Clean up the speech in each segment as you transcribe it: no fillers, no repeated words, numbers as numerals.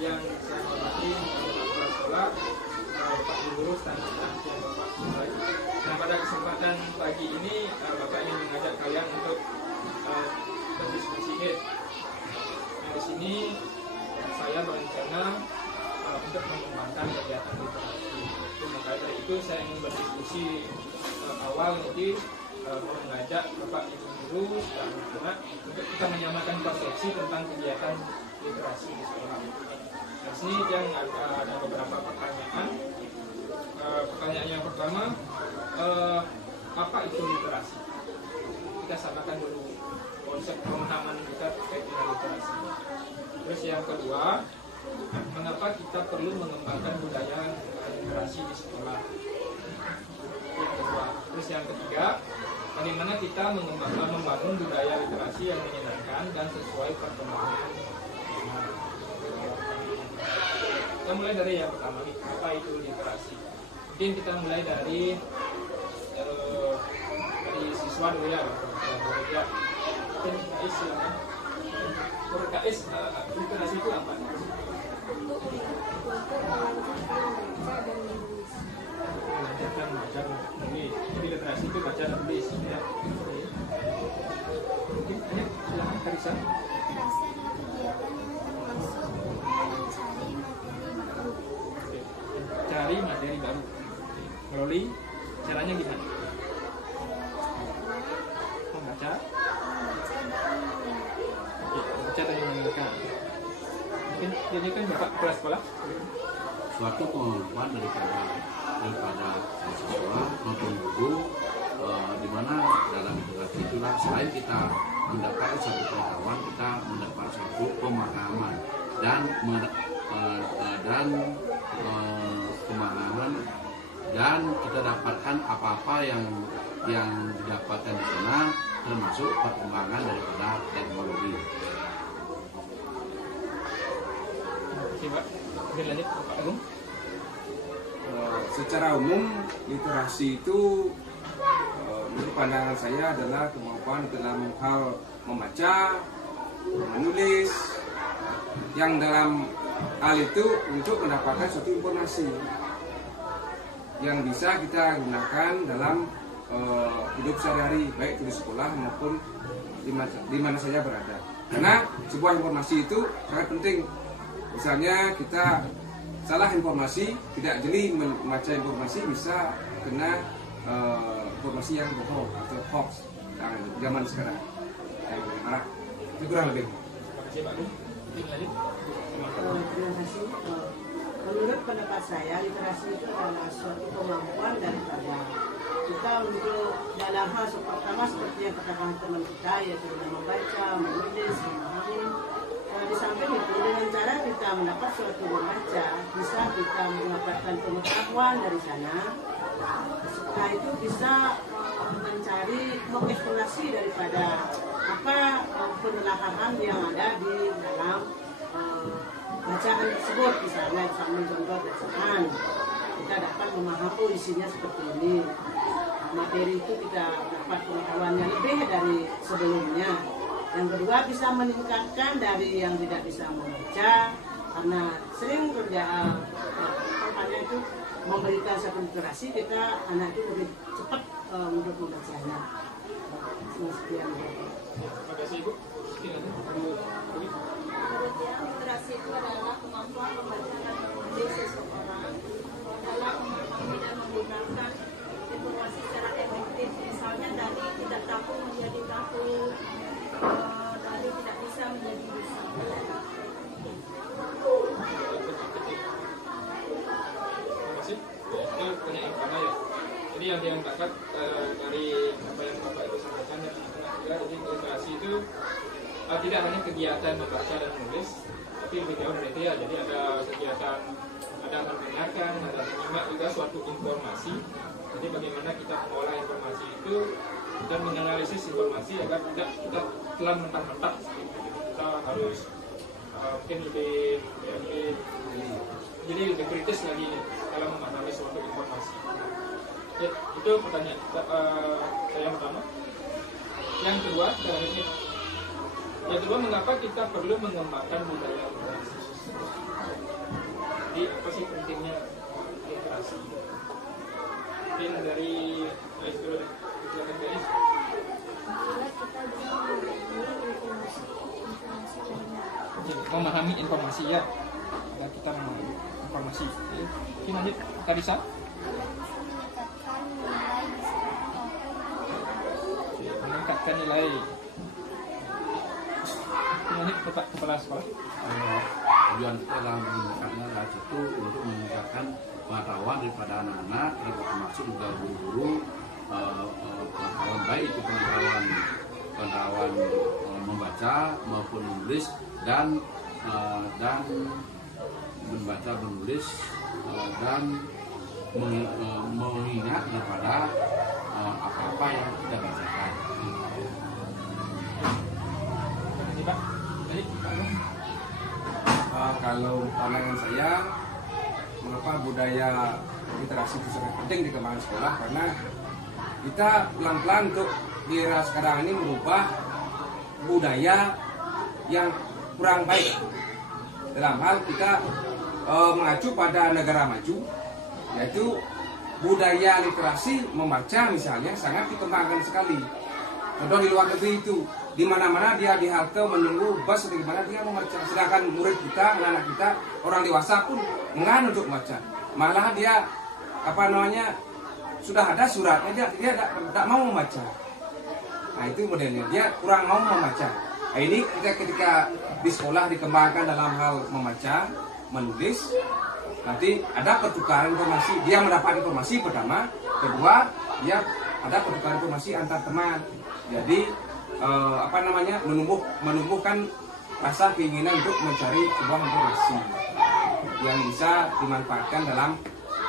yang saya hormati kepala sekolah, Pak Guru, standar dan Bapak Sulai. Nah, pada kesempatan pagi ini Bapak ingin mengajak kalian untuk berdiskusi. Nah, di sini saya berencana untuk mengembangkan kegiatan literasi. Maka dari itu saya ingin berdiskusi awal nanti mengajak Bapak Ibu Guru dan anak untuk kita menyamakan persepsi tentang kegiatan literasi di sekolah. Di sini yang ada beberapa pertanyaan. Pertanyaan yang pertama, apa itu literasi? Kita samakan dulu konsep pemahaman kita terkait dengan literasi. Terus yang kedua, mengapa kita perlu mengembangkan budaya literasi di sekolah? Yang kedua. Terus yang ketiga, bagaimana kita membangun budaya literasi yang menyenangkan dan sesuai perkembangan. Kita mulai dari yang pertama nih, apa itu literasi? Mungkin kita mulai dari siswa dulu ya, Mungkin KS silakan. Menurut KS, literasi itu apa? Belajar membaca dan menulis. Jadi literasi itu baca dan menulis. Ya. Mungkin ini silakan Karisa. Literasi adalah kegiatan termasuk mencari materi baru. Melalui caranya gimana? Membaca. Membaca dan mendengarkan. Mungkin ini kan Bapak kepala sekolah. Suatu kemampuan daripada siswa maupun guru, di mana dalam literasi itulah selain kita mendapatkan satu pengetahuan, kita mendapat satu pemahaman dan kita dapatkan apa-apa yang didapatkan di sana, termasuk perkembangan daripada teknologi. Oke, Pak. Mungkin lanjut Pak Agung. Secara umum literasi itu menurut pandangan saya adalah kemampuan dalam hal membaca, menulis, yang dalam hal itu untuk mendapatkan suatu informasi yang bisa kita gunakan dalam hidup sehari-hari, baik di sekolah maupun di mana saja berada. Karena sebuah informasi itu sangat penting. Misalnya kita salah informasi, tidak jeli membaca informasi, bisa kena informasi yang bohong atau hoax zaman sekarang. Itu kurang lebih. Terima kasih Pak Agung. Mungkin lanjut. Terima kasih. Menurut pendapat saya, literasi itu adalah suatu kemampuan daripada kita untuk dalam hal pertama seperti yang katakan teman kita, yaitu dengan membaca, menulis, memahami. Di samping itu, dengan cara kita mendapat suatu membaca, bisa kita mendapatkan pengetahuan dari sana. Setelah itu bisa mencari mengeksplorasi daripada apa penelaahan yang ada di dalam bacaan tersebut. Misalnya sambil contoh bacaan, kita dapat memahami isinya seperti ini. Materi itu kita dapat pengetahuannya lebih dari sebelumnya. Yang kedua, bisa meningkatkan dari yang tidak bisa membaca, karena sering kampanye itu memberikan satu literasi, kita anak itu lebih cepat untuk membacanya. Sekian. Terima kasih Ibu. literasi itu adalah kemampuan membaca dan menulis seseorang dalam memahami dan menggunakan informasi secara efektif. Misalnya dari tidak tahu menjadi tahu, dari tidak bisa menjadi bisa. Terima kasih. Itu punya yang pertama ya. Jadi yang diangkat dari apa yang Bapak itu sampaikan dan anak-anak juga, jadi literasi itu tidak hanya kegiatan membaca dan menulis, tapi lebih jauh dari itu ya. Jadi ada kegiatan, ada mendengarkan, ada menyimak juga suatu informasi. Jadi bagaimana kita mengolah informasi itu dan menganalisis informasi agar tidak kita telan mentah-mentah. Kita harus mungkin jadi lebih kritis lagi dalam memahami suatu informasi. Ya, itu pertanyaan saya yang pertama. Yang kedua, mengapa kita perlu mengembangkan budaya literasi? Jadi apa sih pentingnya literasi? Mungkin dari guys dulu deh, silakan guys. Kita bisa informasi banyak. Memahami informasi ya, dan kita memahami informasi. Oke, lanjut Kak Disa. Meningkatkan nilai. Lanjut Bapak Kepala Sekolah. Tujuan kita dalam meningkatkan adalah satu untuk meningkatkan pengetahuan daripada anak-anak, termasuk juga guru-guru, pengetahuan baik itu pengetahuan membaca maupun menulis dan membaca, menulis dan mengingat daripada apa-apa yang kita bacakan. Terima kasih Pak. Jadi, Kalau pandangan saya, mengapa budaya literasi itu sangat penting dikembangkan sekolah, karena kita pelan-pelan untuk di era sekarang ini merubah budaya yang kurang baik. Dalam hal kita mengacu pada negara maju, yaitu budaya literasi membaca misalnya sangat dikembangkan sekali. Contoh di luar negeri itu, di mana-mana dia di halte menunggu bus, di mana dia membaca. Sedangkan murid kita, anak-anak kita, orang dewasa pun enggan untuk membaca. Malah dia sudah ada suratnya, dia tidak mau membaca. Nah itu modelnya, dia kurang mau membaca. Nah, ini ketika di sekolah dikembangkan dalam hal membaca, menulis, nanti ada pertukaran informasi. Dia mendapat informasi pertama, kedua dia ada pertukaran informasi antar teman. Jadi menumbuhkan rasa keinginan untuk mencari sebuah informasi yang bisa dimanfaatkan dalam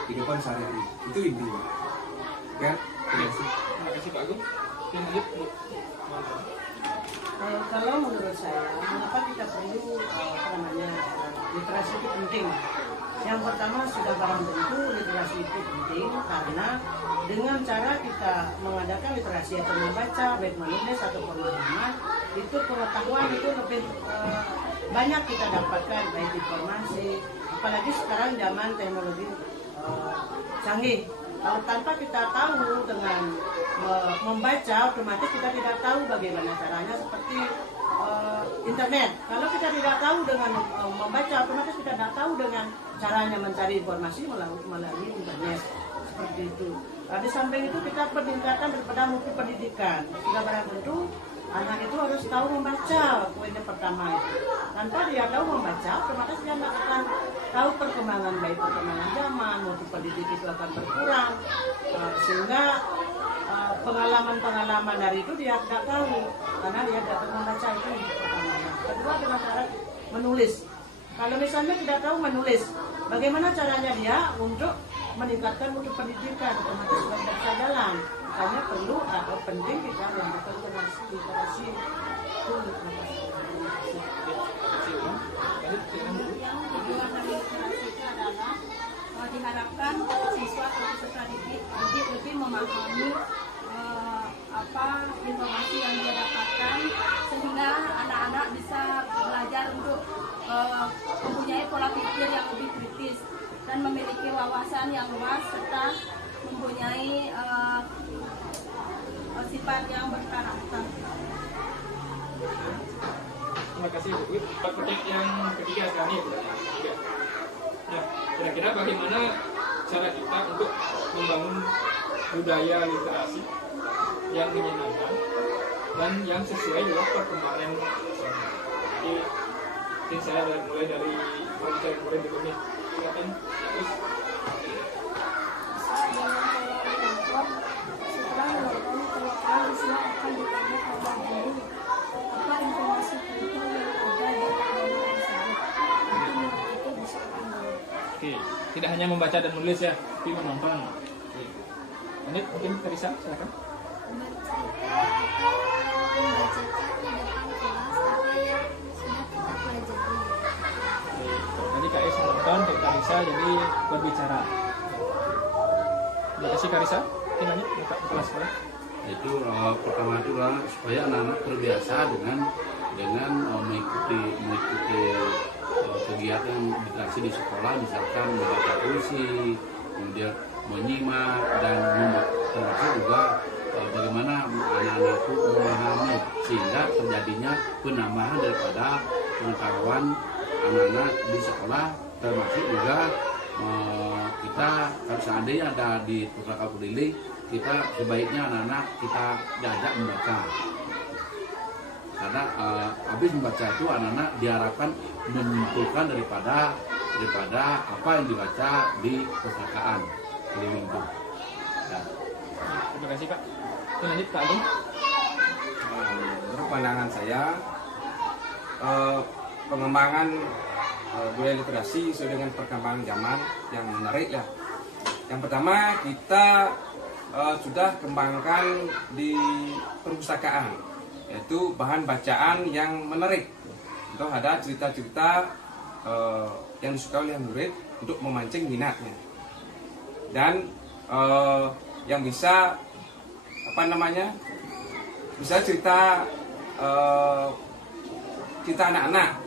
kehidupan sehari-hari. Itu intinya. Oke, terima kasih. terima kasih Pak Agung. Oke, lanjut Bu. Kalau menurut saya, mengapa kita perlu literasi itu penting? Yang pertama sudah barang tentu literasi itu penting karena dengan cara kita mengadakan literasi atau membaca, baik menulis atau pemahaman, itu pengetahuan itu lebih banyak kita dapatkan, baik informasi, apalagi sekarang zaman teknologi canggih. Kalau tanpa kita tahu dengan membaca, otomatis kita tidak tahu bagaimana caranya, seperti internet. Kalau kita tidak tahu dengan membaca, otomatis kita tidak tahu dengan caranya mencari informasi melalui internet. Seperti itu. Nah, di samping itu kita peningkatan daripada mutu pendidikan. Sudah barang tentu anak itu harus tahu membaca, poinnya pertama itu. Tanpa dia tahu membaca, otomatis dia tidak akan tahu perkembangan, baik perkembangan zaman, mutu pendidik itu akan berkurang. Sehingga pengalaman-pengalaman dari itu dia tidak tahu, karena dia dapat membaca itu pertama. Kedua dengan cara menulis. Kalau misalnya tidak tahu menulis, bagaimana caranya dia untuk meningkatkan mutu pendidikan, otomatis sudah bisa jalan. Makanya perlu atau penting kita melakukan literasi. Yang kedua dari literasi itu adalah diharapkan siswa atau peserta didik lebih memahami informasi yang dia dapatkan, sehingga anak-anak bisa belajar untuk mempunyai pola pikir yang lebih kritis dan memiliki wawasan yang luas serta mempunyai sifat yang berkarakter. Terima kasih Bu. Topik yang ketiga sekarang ini. Ya, kira-kira bagaimana cara kita untuk membangun budaya literasi yang menyenangkan dan yang sesuai dengan perkembangan zaman. Jadi mungkin saya mulai dari pembicaraan murid berikutnya. Silakan, terus. Setelah menonton, teman-teman siswa akan ditanya pada guru apa informasi penting yang ada di video tersebut. Nanti murid itu bisa pandang. Oke, tidak hanya membaca dan menulis ya, tapi menonton. Oke. Lanjut, mungkin Teresa, silakan. Bercerita atau membacakan di depan kelas apa yang sudah kita pelajari. Tadi Kak Es menonton, Kak Risa jadi berbicara. Terima kasih Kak Risa. Oke, lanjut Bapak Kepala Sekolah. Itu pertama itu supaya anak-anak terbiasa dengan mengikuti kegiatan literasi di sekolah, misalkan membaca puisi, kemudian menyimak dan termasuk juga bagaimana anak-anak itu memahami, sehingga terjadinya penambahan daripada pengetahuan anak-anak di sekolah, termasuk juga kita kalau seandainya ada di Pustaka Peduli, kita sebaiknya anak-anak kita diajak membaca, karena habis membaca itu anak-anak diharapkan menyimpulkan daripada apa yang dibaca di perpustakaan keliling itu. Ya. Terima kasih Pak. Lanjut Pak Agung. Menurut pandangan saya, pengembangan budaya literasi sesuai dengan perkembangan zaman yang menarik ya. Yang pertama, kita sudah kembangkan di perpustakaan, yaitu bahan bacaan yang menarik. Untuk ada cerita-cerita yang disukai oleh murid untuk memancing minatnya, dan yang bisa bisa cerita anak-anak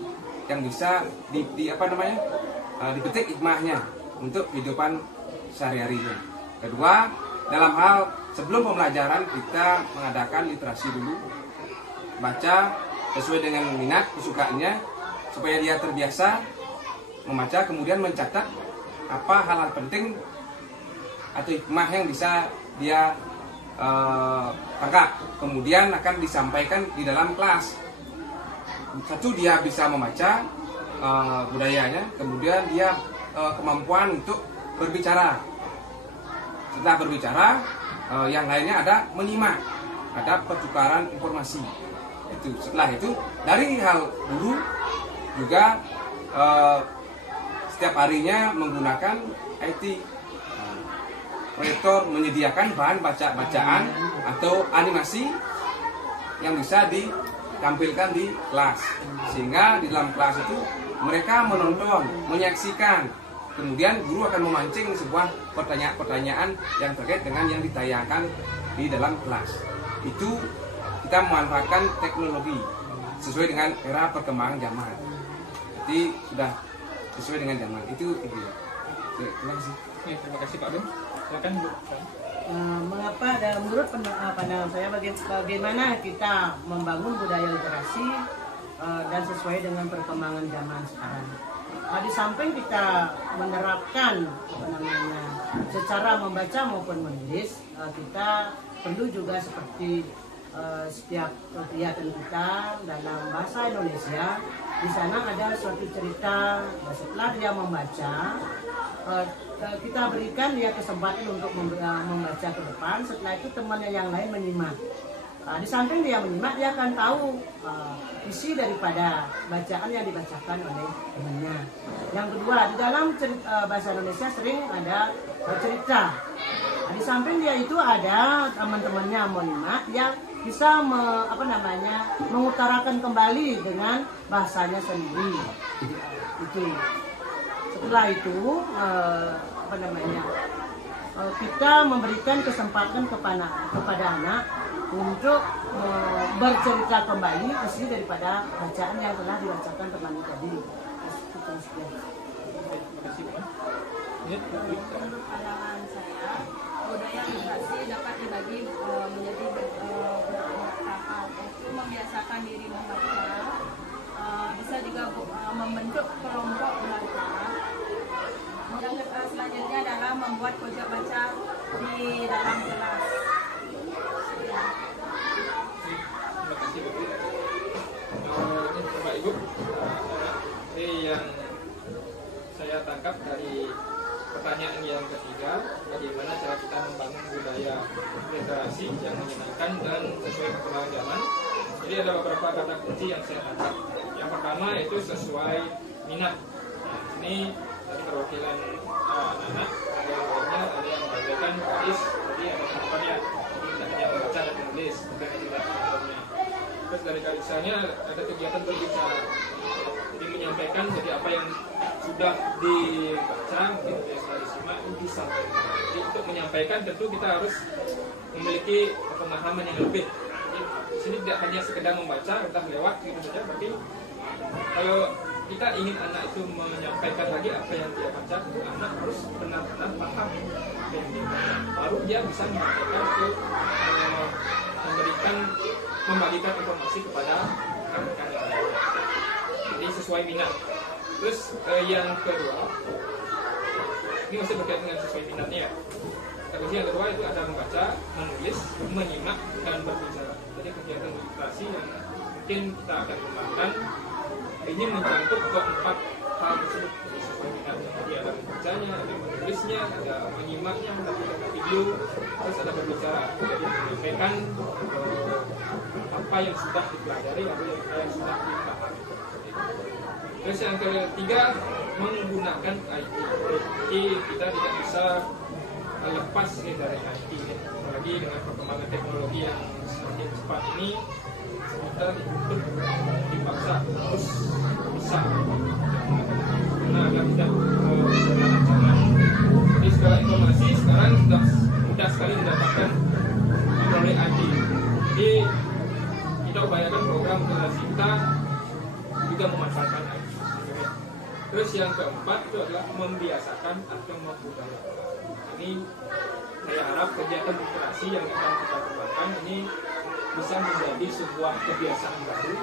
yang bisa dipetik hikmahnya untuk kehidupan sehari-harinya. Kedua, dalam hal sebelum pembelajaran kita mengadakan literasi dulu, baca sesuai dengan minat kesukaannya supaya dia terbiasa membaca, kemudian mencatat apa hal-hal penting atau hikmah yang bisa dia tangkap, kemudian akan disampaikan di dalam kelas. Satu, dia bisa membaca budayanya, kemudian dia kemampuan untuk berbicara. Setelah berbicara, yang lainnya ada menyimak, ada pertukaran informasi. Setelah itu dari hal guru juga setiap harinya menggunakan IT. Proyektor menyediakan bahan bacaan atau animasi yang bisa ditampilkan di kelas, sehingga di dalam kelas itu mereka menonton, menyaksikan, kemudian guru akan memancing sebuah pertanyaan-pertanyaan yang terkait dengan yang ditayangkan di dalam kelas. Itu kita memanfaatkan teknologi sesuai dengan era perkembangan zaman. Jadi sudah sesuai dengan zaman itu. Terima kasih. Terima kasih Pak Agung. Silakan Bu. Mengapa dan menurut pandangan saya bagaimana kita membangun budaya literasi dan sesuai dengan perkembangan zaman sekarang. Di samping kita menerapkan secara membaca maupun menulis, kita perlu juga seperti setiap kegiatan kita dalam bahasa Indonesia, di sana ada suatu cerita. Setelah dia membaca, kita berikan dia kesempatan untuk membaca ke depan. Setelah itu temannya yang lain menyimak. Di samping dia menyimak, dia akan tahu isi daripada bacaan yang dibacakan oleh temannya. Yang kedua, di dalam bahasa Indonesia sering ada cerita. Di samping dia itu ada teman-temannya menyimak, dia bisa mengutarakan kembali dengan bahasanya sendiri. Itu. Setelah itu kita memberikan kesempatan kepada anak untuk bercerita kembali isi daripada bacaan yang telah dibacakan temannya tadi. Menurut pandangan saya, budaya literasi dapat dibagi menjadi beberapa hal, yaitu membiasakan diri membaca, bisa juga membentuk kelompok belajar. Yang selanjutnya adalah membuat pojok baca di dalam kelas. Terima kasih Bu. Bapak Ibu, yang saya tangkap dari pertanyaan yang ketiga, bagaimana cara kita membangun budaya literasi yang menyenangkan dan sesuai perkembangan zaman. Jadi ada beberapa kata kunci yang saya tangkap. Yang pertama itu sesuai minat. Nah, ini dari perwakilan anak-anak, ada yang membacakan baris, jadi ada contohnya, tidak hanya membaca dan menulis, bukan tidak contohnya. Terus dari karisanya ada kegiatan berbicara, jadi menyampaikan jadi apa yang sudah dibaca, mungkin sudah disimak, disampaikan. Jadi untuk menyampaikan tentu kita harus memiliki pemahaman yang lebih. Jadi di sini tidak hanya sekedar membaca, entah lewat gitu saja, tapi kalau kita ingin anak itu menyampaikan lagi apa yang dia baca, anak harus benar-benar paham apa yang dia baca. Baru dia bisa menyampaikan membagikan informasi kepada rekan-rekan yang lain. Jadi sesuai minat. Terus yang kedua, ini masih berkaitan dengan sesuai minatnya. Kategori yang kedua itu ada membaca, menulis, menyimak, dan berbicara. Jadi kegiatan literasi yang mungkin kita akan kembangkan ini mencakup keempat hal tersebut. Jadi sesuai minatnya. Jadi ada membacanya, ada menulisnya, ada menyimaknya, ada video, terus ada berbicara. Jadi menyampaikan apa yang sudah dipelajari, apa yang sudah dipahami. Terus yang ketiga, menggunakan IT. Jadi kita tidak bisa lepas dari IT, apalagi dengan perkembangan teknologi yang semakin cepat ini, kita dipaksa harus bisa karena agar tidak ketinggalan zaman. Jadi segala informasi sekarang sudah mudah sekali didapatkan melalui IT. Jadi kita upayakan program literasi kita juga memanfaatkan IT. Terus yang keempat itu adalah membiasakan atau membudayakan. Ini saya harap kegiatan literasi yang akan kita kembangkan ini bisa menjadi sebuah kebiasaan baru,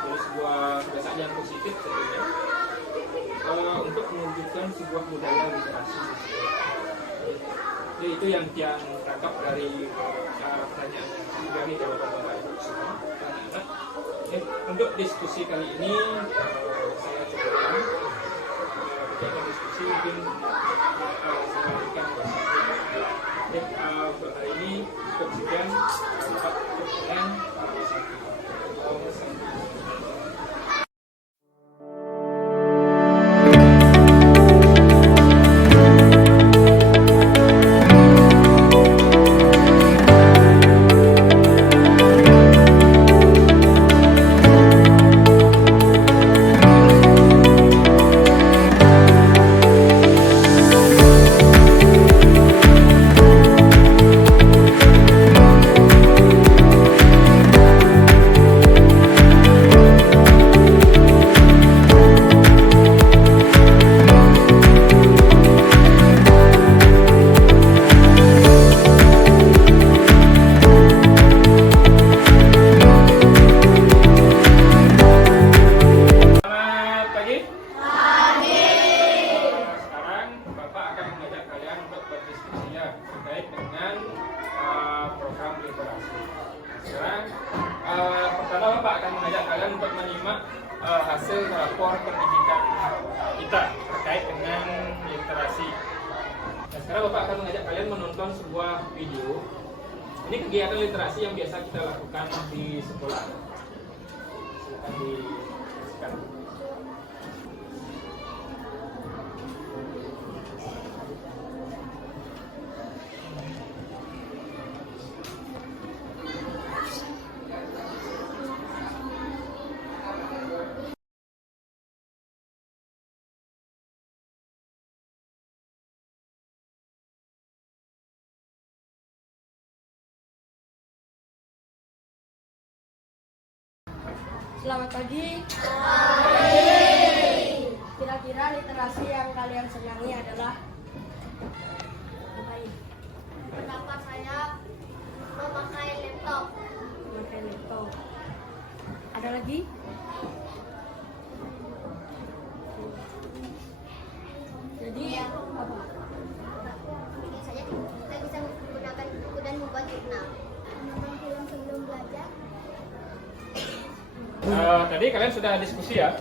jadi sebuah kebiasaan yang positif tentunya, untuk mewujudkan sebuah budaya literasi. Jadi itu yang tangkap dari pertanyaan dari jawaban Bapak Ibu semua. Untuk diskusi kali ini saya cukupkan. Kegiatan diskusi mungkin saya berikan untuk hari ini cukup sekian. Dapat pertanyaan pertama Bapak akan mengajak kalian untuk menyimak hasil rapor pendidikan kita terkait dengan literasi. Nah, sekarang Bapak akan mengajak kalian menonton sebuah video. Ini kegiatan literasi yang biasa kita lakukan di sekolah. Silakan disaksikan. Selamat pagi. Kira-kira literasi yang kalian senangi adalah? Pendapat saya memakai laptop. Memakai laptop. Ada lagi? Jadi apa? Mungkin saja kita bisa menggunakan buku dan membuat jurnal. Menonton film sebelum belajar. Tadi kalian sudah diskusi ya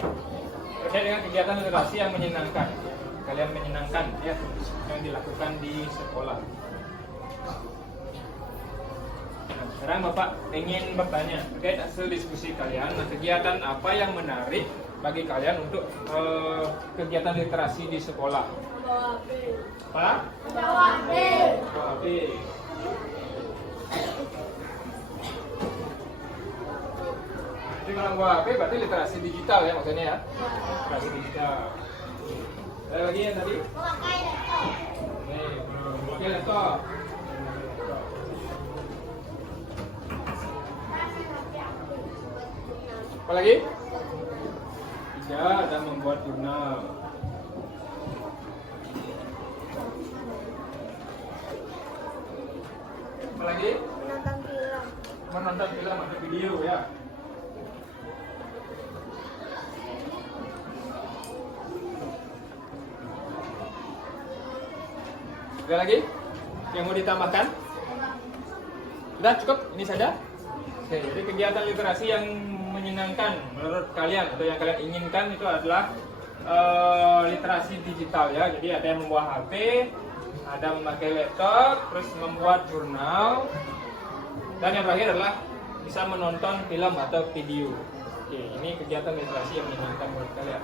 terkait dengan kegiatan literasi yang menyenangkan. Kalian menyenangkan ya yang dilakukan di sekolah. Nah, sekarang Bapak ingin bertanya terkait hasil diskusi kalian. Nah, kegiatan apa yang menarik bagi kalian untuk kegiatan literasi di sekolah? Apa? Jawab. Jadi kalau gua HP berarti literasi digital ya maksudnya ya? Literasi digital. Ada lagi yang tadi? Memakai laptop. Memakai laptop. Apa lagi? membaca dan membuat jurnal. Apa lagi? Menonton film. Menonton film atau video ya. Ada lagi yang mau ditambahkan? Sudah cukup? Ini saja? Oke, jadi kegiatan literasi yang menyenangkan menurut kalian atau yang kalian inginkan itu adalah literasi digital ya. Jadi ada yang membawa HP, ada memakai laptop, terus membuat jurnal, dan yang terakhir adalah bisa menonton film atau video. Oke, ini kegiatan literasi yang menyenangkan menurut kalian.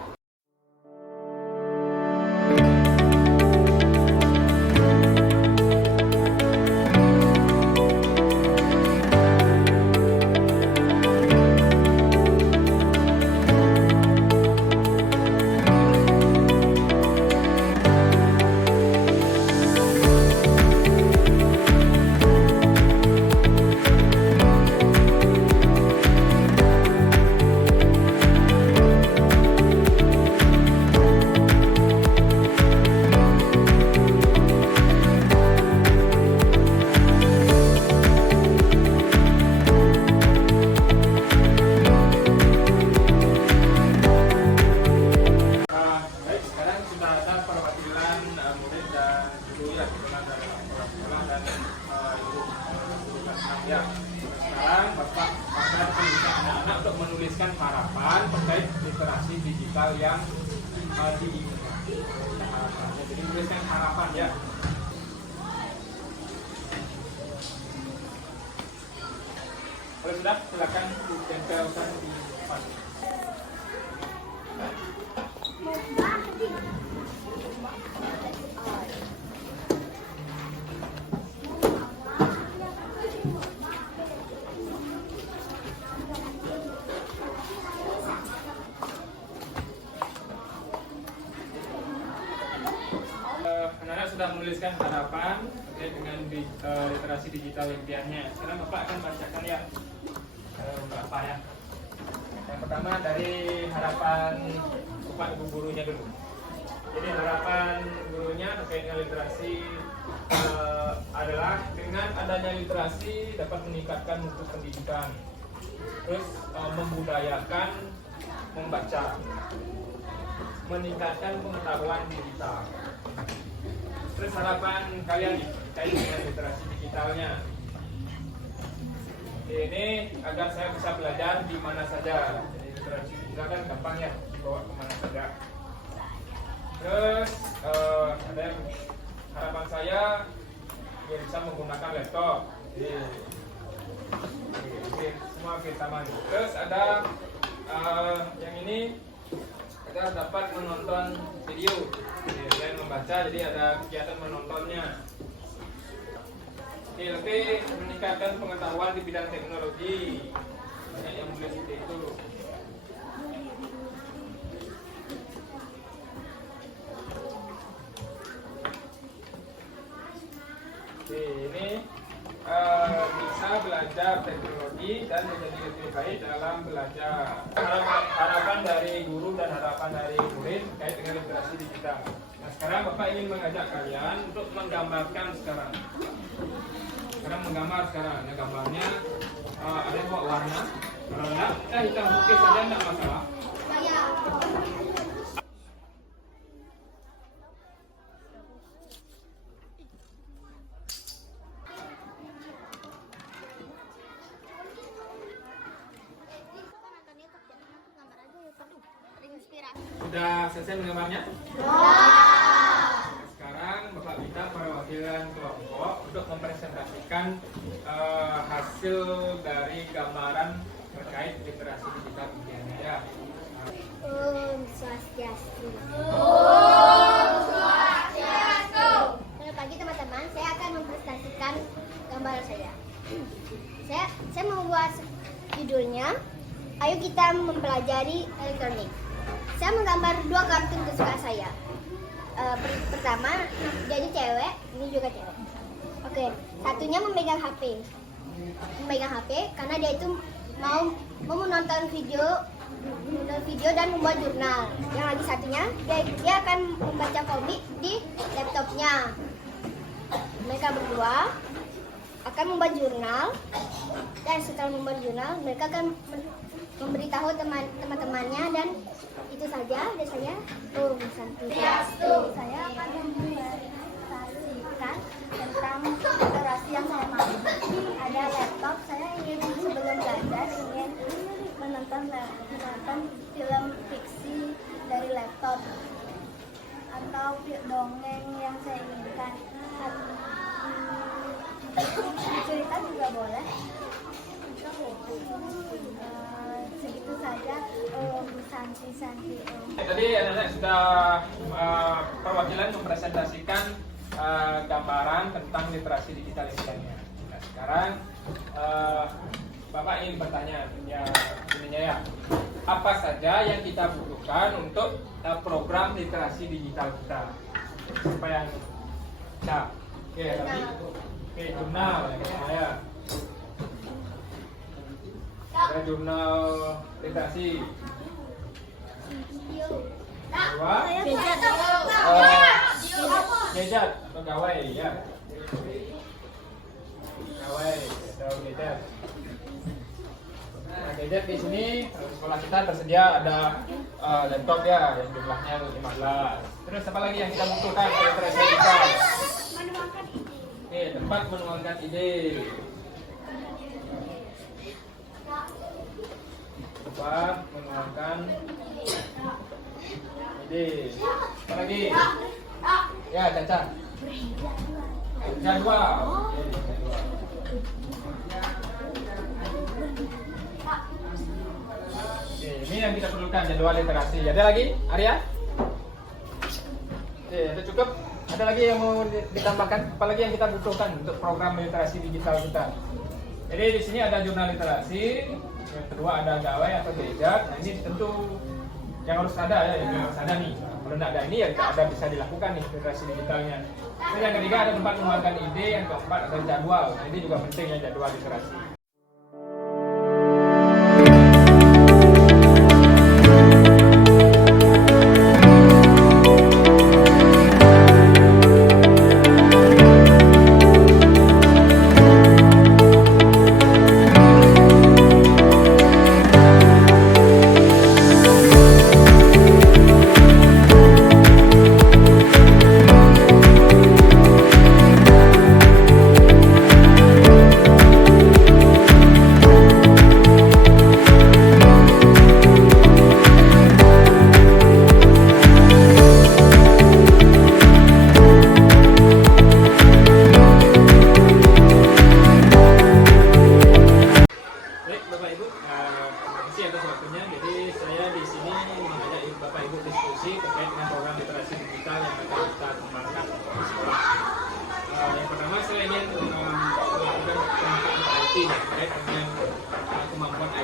Baik, sekarang sudah ada perwakilan murid dan guru ya, kebetulan dari orang sekolah dan ibu kelas 6 ya. Sekarang Bapak akan meminta anak-anak untuk menuliskan harapan terkait literasi digital yang diinginkan. Jadi tuliskan harapan ya. Kalau sudah, silakan ditempelkan di depan. Anak-anak sudah menuliskan harapan terkait dengan literasi digital impiannya. Sekarang Bapak akan bacakan ya beberapa ya. Yang pertama dari harapan Bapak Ibu gurunya dulu. Jadi harapan gurunya terkait dengan literasi adalah dengan adanya literasi dapat meningkatkan mutu pendidikan, terus membudayakan membaca, meningkatkan pengetahuan digital. Terus harapan kalian terkait dengan literasi digitalnya, ini agar saya bisa belajar di mana saja. Jadi literasi digital kan gampang ya, dibawa kemana saja. Terus ada yang harapan saya biar bisa menggunakan laptop. Jadi semua kita mandi. Terus ada yang ini agar dapat menonton video. Selain membaca, jadi ada kegiatan menontonnya. Lebih meningkatkan pengetahuan di bidang teknologi. Banyak yang menulis seperti itu. Ini bisa belajar teknologi dan menjadi lebih baik dalam belajar. Harapan dari guru dan harapan dari murid terkait dengan literasi digital. Nah, sekarang Bapak ingin mengajak kalian untuk menggambarkan sekarang. Sekarang menggambar sekarang. Nah, gambarnya ada yang bawa warna. Kalau enggak, kita hitam putih saja enggak masalah. Sudah selesai menggambarnya? Sekarang Bapak minta perwakilan kelompok untuk mempresentasikan hasil dari gambaran terkait literasi digital impiannya ya. Om Swastiastu. Selamat pagi teman-teman, saya akan mempresentasikan gambar saya. Saya membuat judulnya, ayo kita mempelajari elektronik. Saya menggambar dua kartun kesukaan saya. Pertama, jadi cewek, ini juga cewek. Oke, satunya memegang HP. Memegang HP karena dia itu mau menonton video video dan membuat jurnal. Yang lagi satunya dia akan membaca komik di laptopnya. Mereka berdua akan membuat jurnal, dan setelah membuat jurnal mereka akan memberitahu teman-temannya, dan itu saja dari saya. Saya akan mempresentasikan tentang literasi yang saya mau. Ada laptop, saya ingin sebelum belajar ingin menonton film fiksi dari laptop atau dongeng yang saya inginkan. Cerita juga boleh. Segitu saja Santi. Tadi anak-anak sudah perwakilan mempresentasikan gambaran tentang literasi digital Indonesia. Nah, sekarang Bapak ingin bertanya, apa saja yang kita butuhkan untuk program literasi digital kita? Siapa yang Oke, jurnal yang saya. Ada jurnal literasi. Dua. Gadget atau gawai ya. Gawai atau gadget. Nah, gadget di sini sekolah kita tersedia ada laptop ya yang jumlahnya 15. Terus apa lagi yang kita butuhkan untuk literasi digital? Oke, tempat menuangkan ide. Tempat menuangkan ide. Apa lagi? Ya, Caca. Jadwal. Oke, ini yang kita perlukan, jadwal literasi. Ada lagi, Arya? Oke, ada cukup? Ada lagi yang mau ditambahkan? Apalagi yang kita butuhkan untuk program literasi digital kita? Jadi di sini ada jurnal literasi, yang kedua ada gawai atau gadget. Nah ini tentu yang harus ada ya, yang harus ada nih. Kalau tidak ada ini ya tidak ada bisa dilakukan nih literasi digitalnya. Terus yang ketiga ada tempat mengeluarkan ide, yang keempat ada jadwal. Nah ini juga penting ya, jadwal literasi.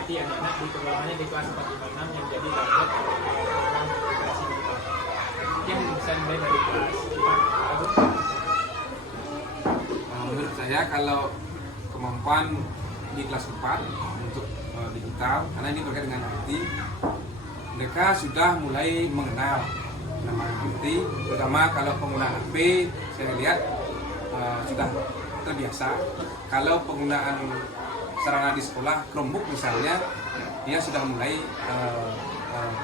anak-anak di terutama di kelas 4 5 yang jadi target program literasi digital. Yang bisa mulai dari kelas 5. Menurut saya kalau kemampuan di kelas 4 untuk digital, karena ini berkaitan dengan IT, mereka sudah mulai mengenal nama IT, terutama kalau penggunaan HP saya lihat sudah terbiasa. Kalau penggunaan sarana di sekolah, Chromebook misalnya, dia sudah mulai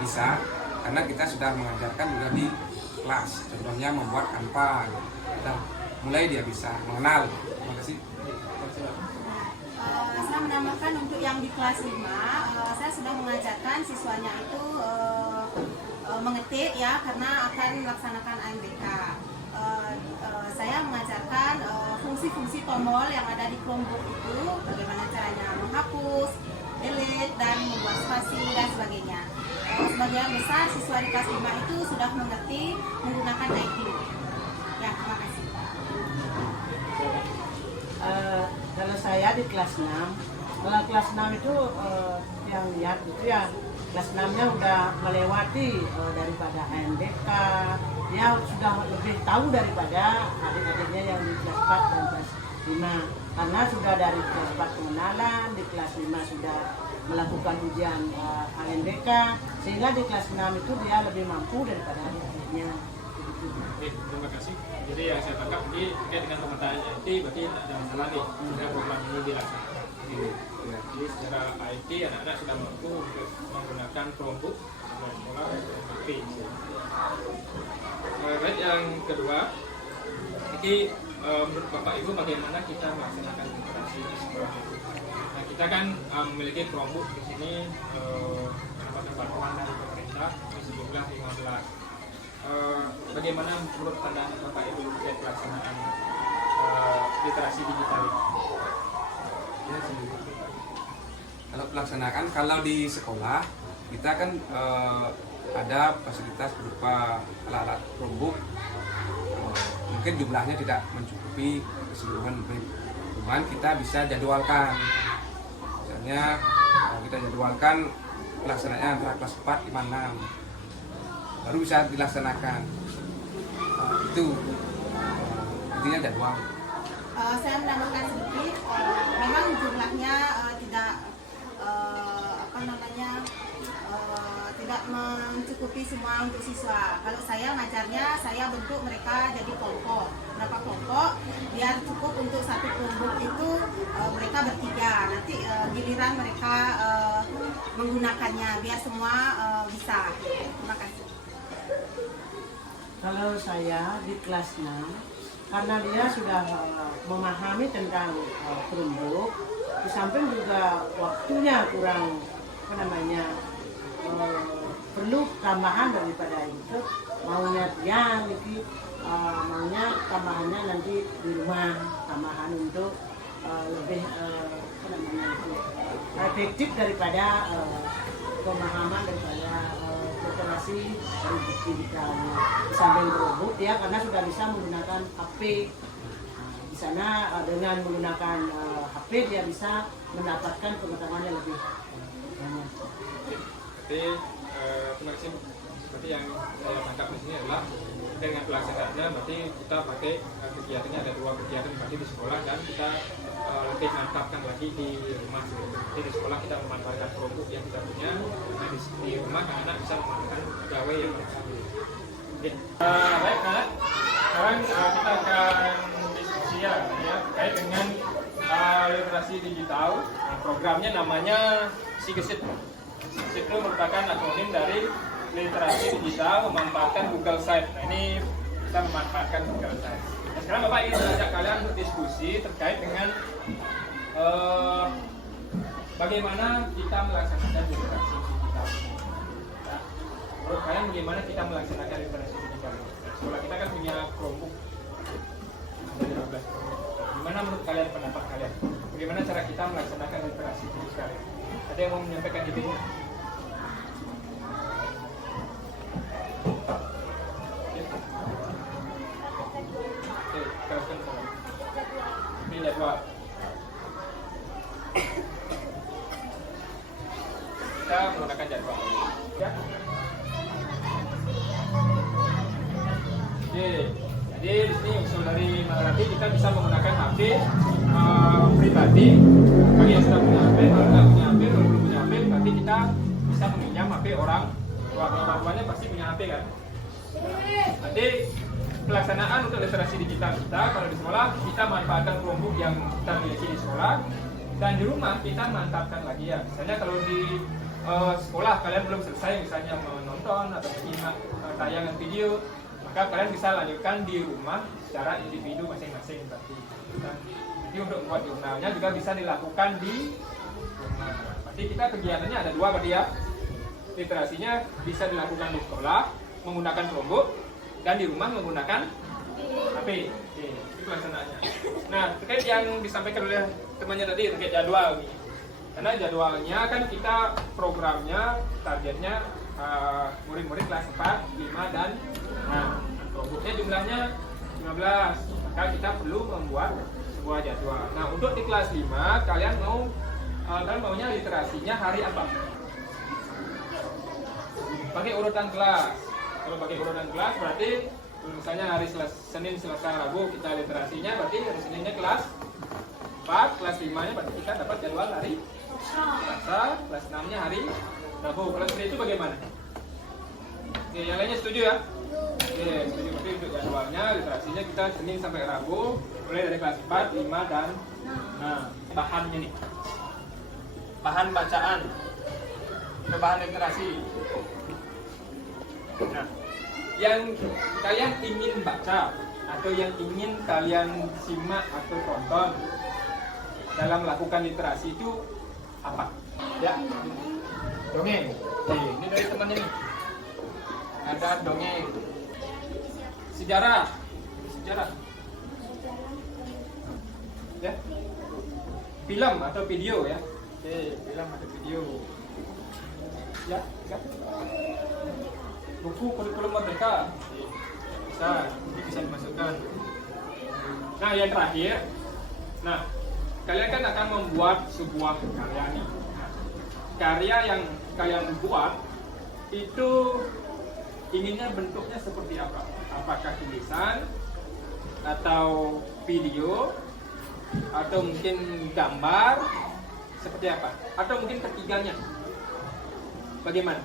bisa, karena kita sudah mengajarkan juga di kelas, contohnya membuat Canva, dan mulai dia bisa mengenal. Terima kasih. Saya menambahkan untuk yang di kelas 5, saya sudah mengajarkan siswanya itu mengetik ya, karena akan melaksanakan AMBK. Saya mengajarkan fungsi-fungsi tombol yang ada di Chromebook itu, bagaimana caranya menghapus, delete, dan membuat spasi dan sebagainya. Sebagian besar siswa di kelas 5 itu sudah mengerti menggunakan IT. Ya, terima kasih. Kalau saya di kelas 6, kalau kelas 6 itu yang lihat itu ya kelas 6-nya udah melewati daripada AMBK, dia sudah lebih tahu daripada adik-adiknya yang di kelas 4 dan kelas 5, karena sudah dari kelas 4 pengenalan, di kelas 5 sudah melakukan ujian ANBK, sehingga di kelas 6 itu dia lebih mampu daripada adik-adiknya. Oke, terima kasih. Jadi yang saya tangkap ini terkait dengan pemetaan IT berarti tidak ada masalah nih jika program ini dilaksanakan. Jadi secara IT anak-anak sudah mampu untuk menggunakan Chromebook sekolah sekolah HP. Baik, yang kedua, ini menurut Bapak Ibu bagaimana kita melaksanakan literasi di sekolah itu? Nah, kita kan memiliki Chromebook di sini bantuan dari pemerintah sejumlah 15. Bagaimana menurut pandangan Bapak Ibu terkait pelaksanaan literasi digital ini? Kalau pelaksanaan, kalau di sekolah kita kan ada fasilitas berupa alat-alat Chromebook. Mungkin jumlahnya tidak mencukupi keseluruhan murid, cuman kita bisa jadwalkan. Misalnya kita jadwalkan pelaksanaannya antara kelas 4, 5, 6 baru bisa dilaksanakan. Itu intinya jadwal. Saya menambahkan sedikit, memang jumlahnya tidak tidak mencukupi semua untuk siswa. Kalau saya ngajarnya, saya bentuk mereka jadi kelompok. Berapa kelompok? Biar cukup untuk satu kelompok itu mereka bertiga. Nanti giliran mereka menggunakannya, biar semua bisa. Terima kasih. Kalau saya di kelas 6, karena dia sudah memahami tentang Chromebook, di samping juga waktunya kurang perlu tambahan daripada itu, maunya dia maunya tambahannya nanti di rumah, tambahan untuk lebih efektif daripada pemahaman daripada literasi digitalnya. Di samping Chromebook dia karena sudah bisa menggunakan HP. Di sana dengan menggunakan HP dia bisa mendapatkan pengetahuan yang lebih banyak. Jadi terima kasih. Seperti yang saya tangkap di sini adalah dengan pelaksanaannya berarti kita pakai kegiatannya ada 2 kegiatan, berarti di sekolah dan kita lebih mantapkan lagi di rumah. Jadi di sekolah kita memanfaatkan Chromebook yang kita punya, nah di rumah anak-anak bisa memanfaatkan pegawai yang mereka punya. Oke. Baik, anak. Sekarang kita akan diskusi ya terkait dengan literasi digital. Nah, programnya namanya SIGESIT. SIGESIT itu merupakan akronim dari literasi digital memanfaatkan Google Sites. Nah, ini kita memanfaatkan Google Sites. Nah, sekarang Bapak ingin mengajak kalian untuk diskusi terkait dengan bagaimana kita melaksanakan literasi digital. Nah, menurut kalian bagaimana kita melaksanakan literasi digital? Sekolah kita kan punya Chromebook ada 15. Gimana menurut kalian, pendapat kalian? Bagaimana cara kita melaksanakan literasi digital? Ada yang mau menyampaikan ide? Ini jadwal. Kita menggunakan jadwal. Ya. Oke. Jadi di sini usul dari Maharati kita bisa menggunakan HP pribadi. Bagi yang sudah punya HP, kalau tidak punya HP, kalau belum punya HP, berarti kita bisa meminjam HP orang. Orang tuanya pasti punya HP kan. Nanti pelaksanaan untuk literasi digital kita kalau di sekolah kita manfaatkan Chromebook yang kita miliki di sekolah, dan di rumah kita mantapkan lagi ya. Misalnya kalau di sekolah kalian belum selesai misalnya menonton atau menyimak tayangan video, maka kalian bisa lanjutkan di rumah secara individu masing-masing berarti. Dan nanti untuk membuat jurnalnya juga bisa dilakukan di rumah. Berarti kita kegiatannya ada 2 berarti ya. Literasinya bisa dilakukan di sekolah menggunakan Chromebook, dan di rumah menggunakan HP. Oke, itu pelaksanaannya. Nah, terkait yang disampaikan oleh temannya tadi terkait jadwal nih. Karena jadwalnya kan kita programnya targetnya murid-murid kelas 4, 5 dan 6. Chromebooknya jumlahnya 15. Maka kita perlu membuat sebuah jadwal. Nah, untuk di kelas 5 kalian maunya literasinya hari apa? Pakai urutan kelas. Kalau pakai urutan kelas berarti misalnya hari Senin, Selasa, Rabu kita literasinya berarti hari Seninnya kelas 4, kelas 5 nya berarti kita dapat jadwal hari Selasa. Kelas 6-nya hari Rabu. Kelas itu bagaimana? Oke, yang lainnya setuju ya? Oke, setuju. Tapi untuk jadwalnya, literasinya kita Senin sampai Rabu, mulai dari kelas 4, 5, dan bahannya nih. Bahan bacaan. Ke bahan literasi. Nah, yang kalian ingin baca atau yang ingin kalian simak atau tonton dalam melakukan literasi itu apa? Ya, dongeng. Ini dari temannya nih. Ada dongeng. Sejarah. Ya. Film atau video ya. Oke, film atau video. Ya. Buku kurikulum merdeka. Bisa dimasukkan. Nah, yang terakhir. Nah, kalian kan akan membuat sebuah karya nih. Karya yang kalian buat itu inginnya bentuknya seperti apa? Apakah tulisan atau video atau mungkin gambar seperti apa? Atau mungkin ketiganya? Bagaimana?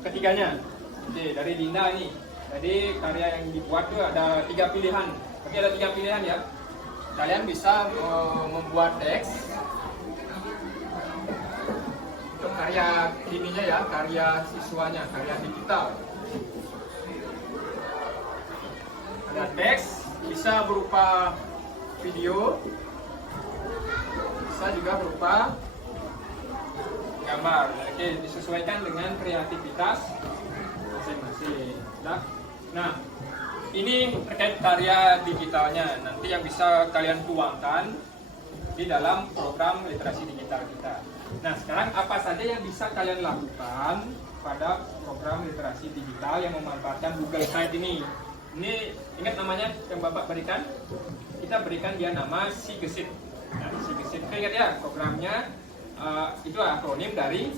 Ketiganya? Oke, dari Dinda nih. Jadi karya yang dibuat itu ada 3 pilihan. Oke, ada 3 pilihan ya. Kalian bisa membuat teks untuk karya ininya ya, karya siswanya, karya digital. Ada teks, bisa berupa video, bisa juga berupa gambar. Oke, disesuaikan dengan kreativitas masing-masing. Nah, ini terkait karya digitalnya. Nanti yang bisa kalian tuangkan di dalam program literasi digital kita. Nah, sekarang apa saja yang bisa kalian lakukan pada program literasi digital yang memanfaatkan Google Site ini? Ini ingat namanya yang Bapak berikan? Kita berikan dia nama SiGesit. Nah, SiGesit itu ingat ya, programnya itu akronim dari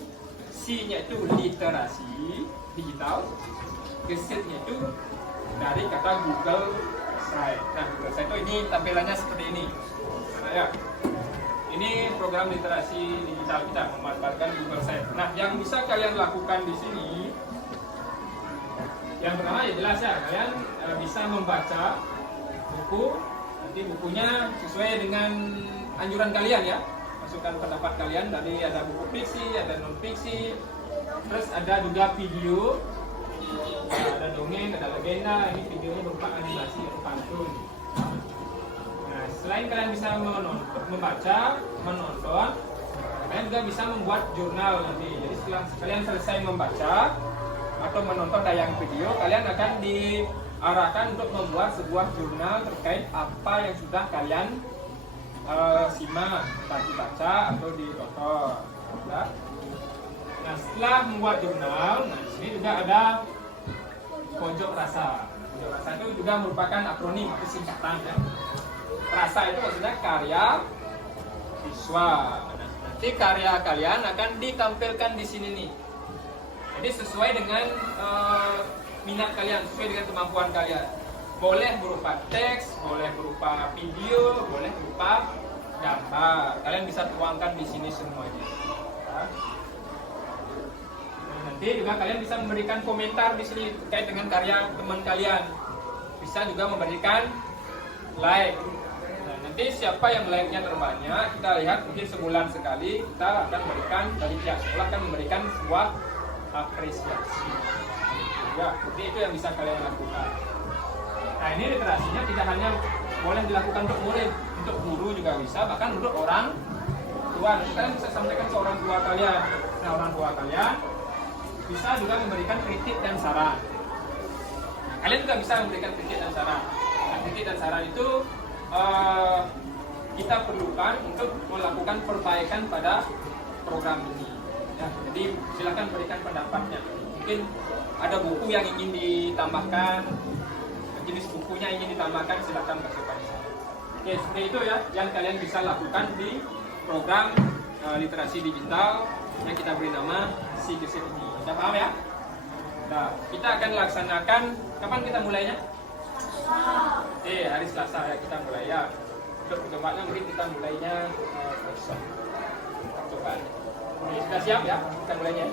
C-nya itu literasi digital, Gesit-nya itu dari kata Google Site. Nah, Google Site itu ini tampilannya seperti ini. Nah, ya. Ini program literasi digital kita memanfaatkan Google Site. Nah, yang bisa kalian lakukan di sini, yang pertama ya jelas ya, kalian bisa membaca buku. Nanti bukunya sesuai dengan anjuran kalian ya. Masukkan pendapat kalian. Tadi ada buku fiksi, ada non fiksi, terus ada juga video. Ada dongeng, ada legenda. Ini videonya berupa animasi atau pantun. Nah, selain kalian bisa membaca, menonton, kalian juga bisa membuat jurnal nanti. Jadi setelah kalian selesai membaca atau menonton tayang video, kalian akan diarahkan untuk membuat sebuah jurnal terkait apa yang sudah kalian simak, entah dibaca atau ditonton. Nah, setelah membuat jurnal, nah di sini juga ada pojok rasa. Pojok rasa itu juga merupakan akronim atau singkatan ya. Rasa itu maksudnya karya siswa. Nah, nanti karya kalian akan ditampilkan di sini nih. Jadi sesuai dengan minat kalian, sesuai dengan kemampuan kalian. Boleh berupa teks, boleh berupa video, boleh berupa gambar. Kalian bisa tuangkan di sini semuanya. Nanti juga kalian bisa memberikan komentar di sini terkait dengan karya teman kalian. Bisa juga memberikan like. Nah, nanti siapa yang like-nya terbanyak, kita lihat mungkin sebulan sekali kita akan memberikan, dari pihak sekolah akan memberikan sebuah apresiasi. Ya, jadi itu yang bisa kalian lakukan. Nah, ini literasinya tidak hanya boleh dilakukan untuk murid, untuk guru juga bisa, bahkan untuk orang tua. Nanti kalian bisa sampaikan ke orang tua kalian. Nah, orang tua kalian bisa juga memberikan kritik dan saran. Nah, kalian juga bisa memberikan kritik dan saran. Nah, kritik dan saran itu kita perlukan untuk melakukan perbaikan pada program ini. Ya, jadi silakan berikan pendapatnya. Mungkin ada buku yang ingin ditambahkan, jenis bukunya ingin ditambahkan, silakan masukkan di sana. Oke, seperti itu ya yang kalian bisa lakukan di program literasi digital yang kita beri nama SiGesit ini. Sudah paham ya? Nah, kita akan laksanakan, kapan kita mulainya? Hari Selasa ya kita mulai ya. Untuk percobaan mungkin kita mulainya besok. Bapak. Oke, sudah siap ya? Kita mulainya.